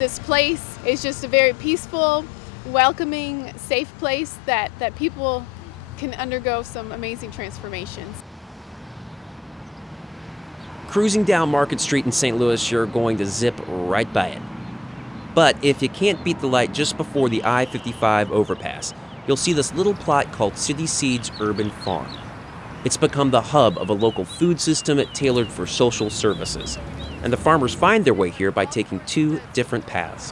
This place is just a very peaceful, welcoming, safe place that people can undergo some amazing transformations. Cruising down Market Street in St. Louis, you're going to zip right by it. But if you can't beat the light just before the I-55 overpass, you'll see this little plot called City Seeds Urban Farm. It's become the hub of a local food system tailored for social services. And the farmers find their way here by taking two different paths.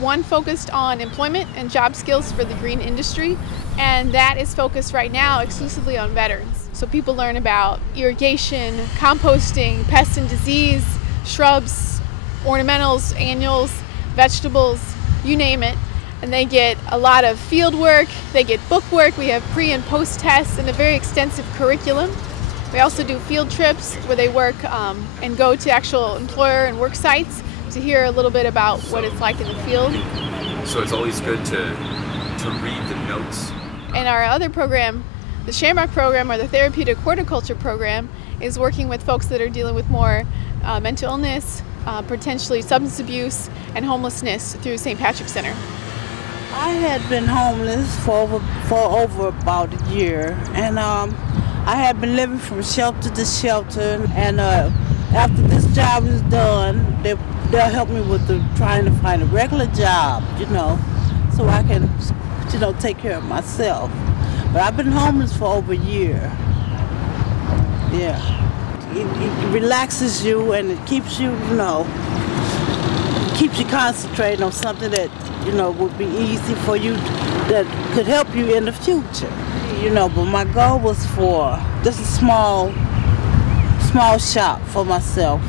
One focused on employment and job skills for the green industry, and that is focused right now exclusively on veterans. So people learn about irrigation, composting, pest and disease, shrubs, ornamentals, annuals, vegetables, you name it. And they get a lot of field work, they get book work, we have pre and post tests and a very extensive curriculum. We also do field trips where they work and go to actual employer and work sites to hear a little bit about what it's like in the field. So it's always good to read the notes. And our other program, the Shamrock program, or the Therapeutic Horticulture program, is working with folks that are dealing with more mental illness, potentially substance abuse, and homelessness through St. Patrick's Center. I had been homeless for over about a year, and I had been living from shelter to shelter, and after this job is done, they'll help me with trying to find a regular job, so I can, take care of myself. But I've been homeless for over a year. Yeah. It relaxes you, and it keeps you, keeps you concentrating on something that, would be easy for you, that could help you in the future. But my goal was for just a small shop for myself,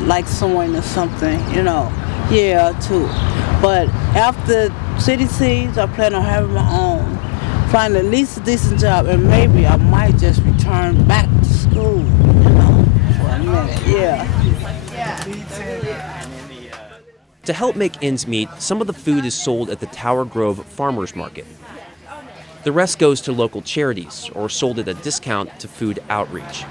like sewing or something, too. But after City Seeds, I plan on having my own, find at least a decent job, and maybe I might just return back to school, for a minute, yeah. To help make ends meet, some of the food is sold at the Tower Grove Farmers Market. The rest goes to local charities or sold at a discount to food outreach.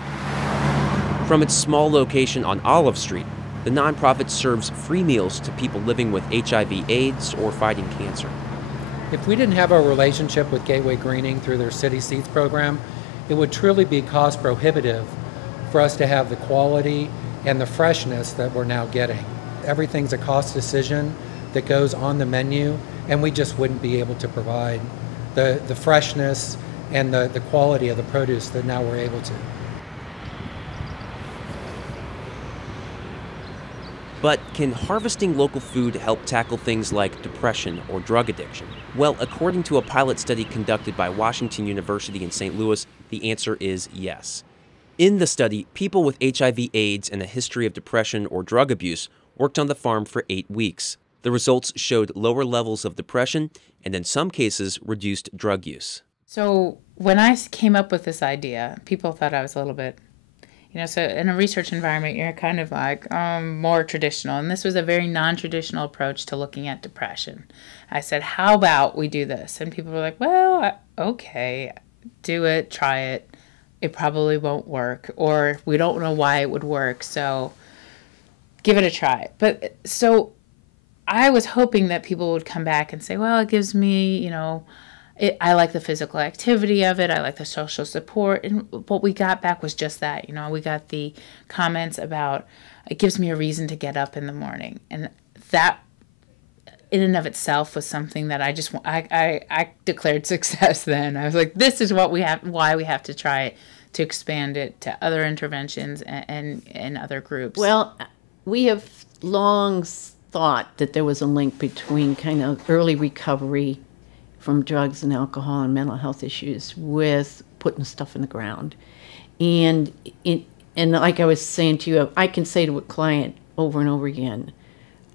From its small location on Olive Street, the nonprofit serves free meals to people living with HIV/AIDS or fighting cancer. If we didn't have a relationship with Gateway Greening through their City Seeds program, it would truly be cost prohibitive for us to have the quality and the freshness that we're now getting. Everything's a cost decision that goes on the menu, and we just wouldn't be able to provide the freshness and the quality of the produce that now we're able to. But can harvesting local food help tackle things like depression or drug addiction? Well, according to a pilot study conducted by Washington University in St. Louis, the answer is yes. In the study, people with HIV/AIDS and a history of depression or drug abuse worked on the farm for 8 weeks. The results showed lower levels of depression and in some cases reduced drug use. So when I came up with this idea, people thought I was a little bit, so in a research environment, you're kind of like more traditional. And this was a very non-traditional approach to looking at depression. I said, how about we do this? And people were like, well, okay, do it, try it. It probably won't work, or we don't know why it would work, so give it a try. But so I was hoping that people would come back and say, well, it gives me, I like the physical activity of it. I like the social support. And what we got back was just that. We got the comments about it gives me a reason to get up in the morning. And that in and of itself was something that I declared success then. I was like, this is why we have to try it, to expand it to other interventions and other groups. Well, we have long thought that there was a link between kind of early recovery from drugs and alcohol and mental health issues with putting stuff in the ground. And like I was saying to you, I can say to a client over and over again,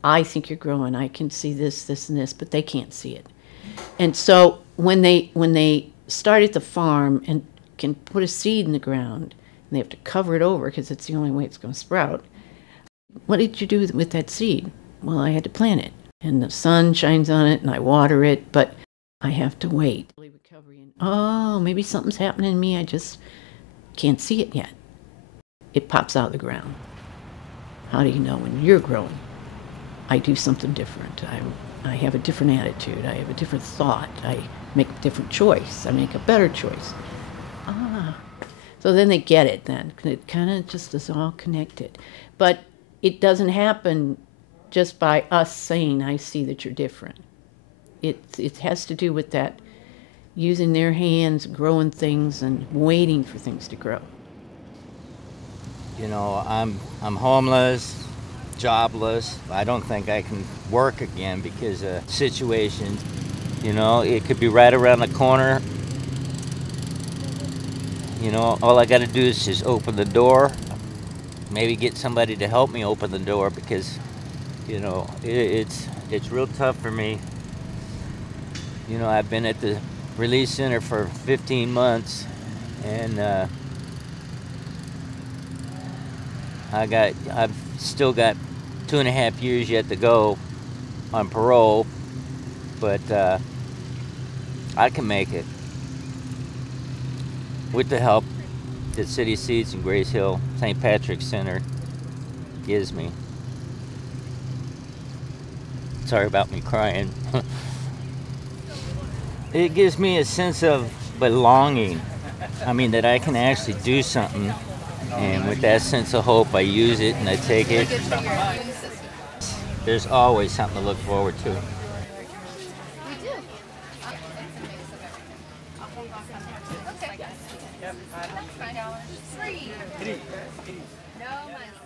I think you're growing, I can see this, this, and this, but they can't see it. And so when they start at the farm and can put a seed in the ground, and they have to cover it over because it's the only way it's going to sprout, what did you do with that seed? Well, I had to plant it, and the sun shines on it, and I water it, but I have to wait. Oh, maybe something's happening to me, I just can't see it yet. It pops out of the ground. How do you know when you're growing? I do something different. I have a different attitude. I have a different thought. I make a different choice. I make a better choice. So then they get it then. It kind of just is all connected. But it doesn't happen just by us saying, I see that you're different. It has to do with that, using their hands, growing things, and waiting for things to grow. You know, I'm homeless, jobless. I don't think I can work again because of situations. You know, it could be right around the corner. You know, all I got to do is just open the door, maybe get somebody to help me open the door because, you know, it's real tough for me. You know, I've been at the release center for 15 months, and I've still got 2.5 years yet to go on parole, but I can make it with the help that City Seats and Grace Hill St. Patrick's Center gives me. Sorry about me crying. It gives me a sense of belonging. I mean, that I can actually do something, and with that sense of hope, I use it and I take it. There's always something to look forward to. Free. No money.